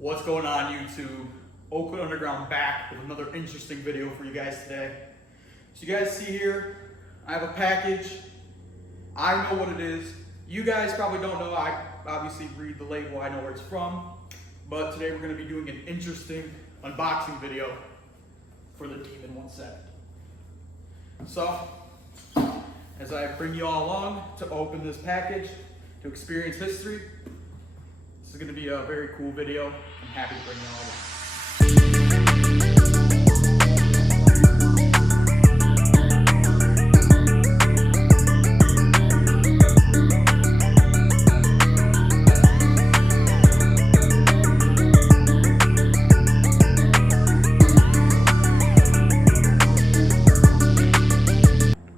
What's going on, YouTube? Oakwood Underground back with another interesting video for you guys today. So you guys see here, I have a package. I know what it is. You guys probably don't know. I obviously read the label. I know where it's from. But today we're going to be doing an interesting unboxing video for the Demon 170. So, as I bring you all along to open this package, to experience history, this is going to be a very cool video. I'm happy to bring you all along.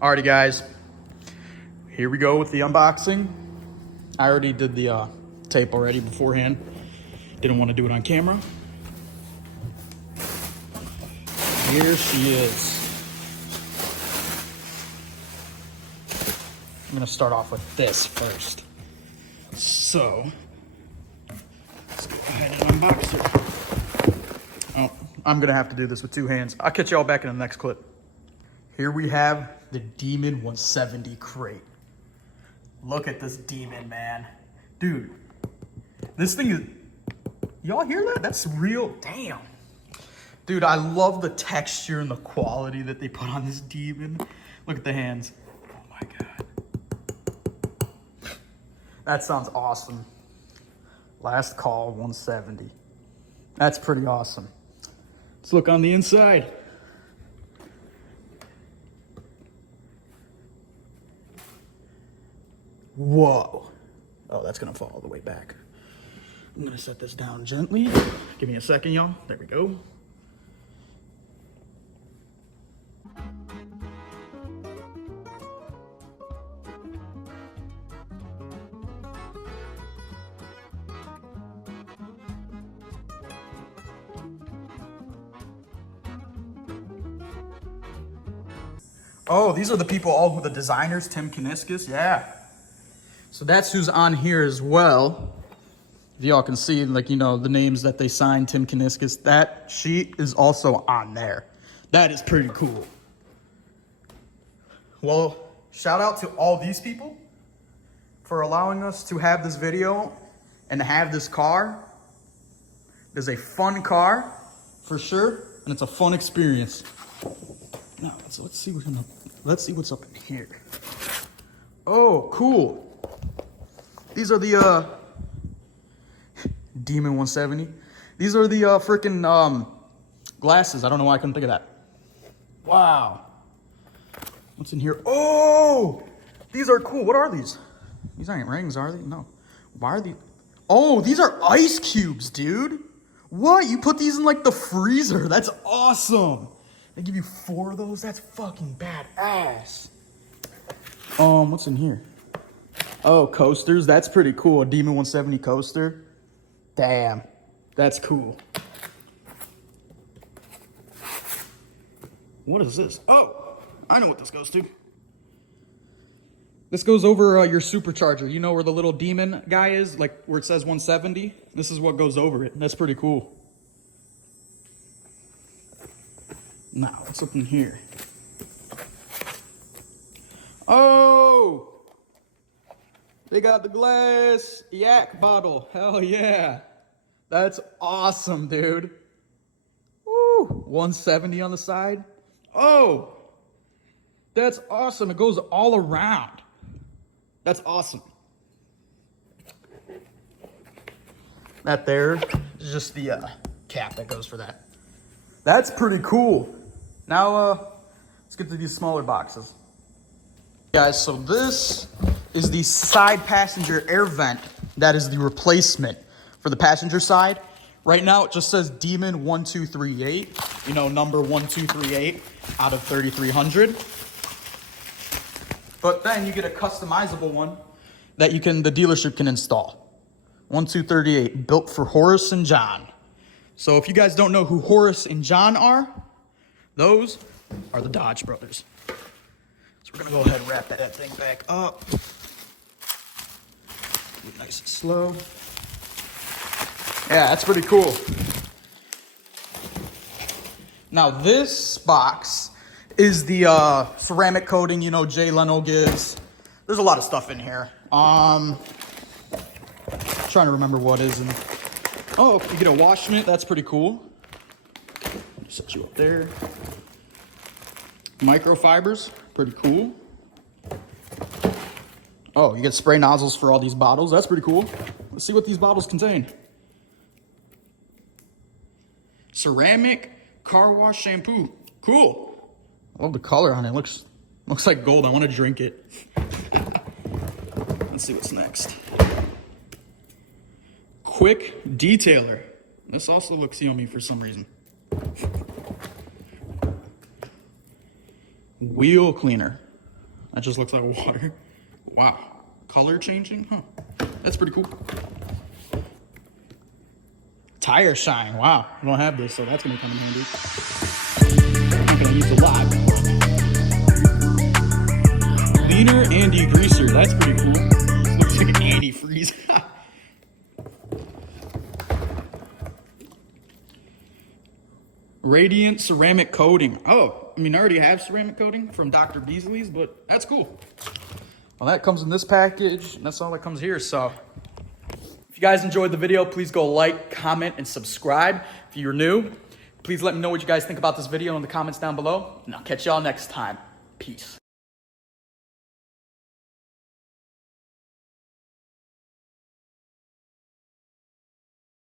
Alrighty guys, here we go with the unboxing. I already did the tape already beforehand. Didn't want to do it on camera. Here she is. I'm gonna start off with this first. So, let's go ahead and unbox her. Oh, I'm gonna have to do this with two hands. I'll catch y'all back in the next clip. Here we have the Demon 170 crate. Look at this Demon, man. Dude, this thing is, y'all hear that? That's real, damn. Dude, I love the texture and the quality that they put on this Demon. Look at the hands. Oh my God. That sounds awesome. Last call 170. That's pretty awesome. Let's look on the inside. Whoa. Oh, that's gonna fall all the way back. I'm gonna set this down gently. Give me a second, y'all. There we go. Oh, these are the people, all the designers, Tim Kuniskis, yeah. So that's who's on here as well. If y'all can see, like, you know, the names that they signed, Tim Kuniskis, that sheet is also on there. That is pretty cool. Well, shout out to all these people for allowing us to have this video and have this car. It is a fun car, for sure, and it's a fun experience. Now, let's see what's up in here. Oh, cool. These are the Demon 170. These are the freaking glasses. I don't know why I couldn't think of that. Wow. What's in here? Oh, these are cool. What are these? These aren't rings, are they? No. Why are these? Oh, these are ice cubes, dude. What? You put these in like the freezer. That's awesome. They give you 4 of those. That's fucking badass. What's in here? Oh, coasters. That's pretty cool. A Demon 170 coaster. Damn. That's cool. What is this? Oh, I know what this goes to. This goes over your supercharger. You know where the little Demon guy is? Like where it says 170? This is what goes over it. That's pretty cool. Now, what's up in here? Oh! They got the glass yak bottle. Hell yeah. That's awesome, dude. Woo! 170 on the side. Oh! That's awesome. It goes all around. That's awesome. That there is just the cap that goes for that. That's pretty cool. Now, let's get to these smaller boxes. Guys, so this is the side passenger air vent. That is the replacement for the passenger side. Right now, it just says Demon 1238. You know, number 1238 out of 3300. But then you get a customizable one that the dealership can install. 1238, built for Horace and John. So if you guys don't know who Horace and John are, those are the Dodge brothers. So we're gonna go ahead and wrap that thing back up. Nice and slow. Yeah, that's pretty cool. Now this box is the ceramic coating, you know, Jay Leno gives. There's a lot of stuff in here. Trying to remember what is in. Oh, you get a wash mitt. That's pretty cool. Set you up there. Microfibers, pretty cool. Oh, you get spray nozzles for all these bottles. That's pretty cool. Let's see what these bottles contain. Ceramic car wash shampoo. Cool. I love the color on it. Looks like gold. I want to drink it. Let's see what's next. Quick detailer. This also looks yummy for some reason. Wheel cleaner. That just looks like water. Wow. Color changing? Huh. That's pretty cool. Tire shine. Wow. I don't have this, so that's going to come in handy. I'm going to use a lot. Cleaner and degreaser. That's pretty cool. This looks like an antifreeze. Radiant ceramic coating. Oh, I mean, I already have ceramic coating from Dr. Beasley's, but that's cool. Well, that comes in this package, and that's all that comes here. So if you guys enjoyed the video, please go like, comment, and subscribe. If you're new, please let me know what you guys think about this video in the comments down below, and I'll catch y'all next time. Peace.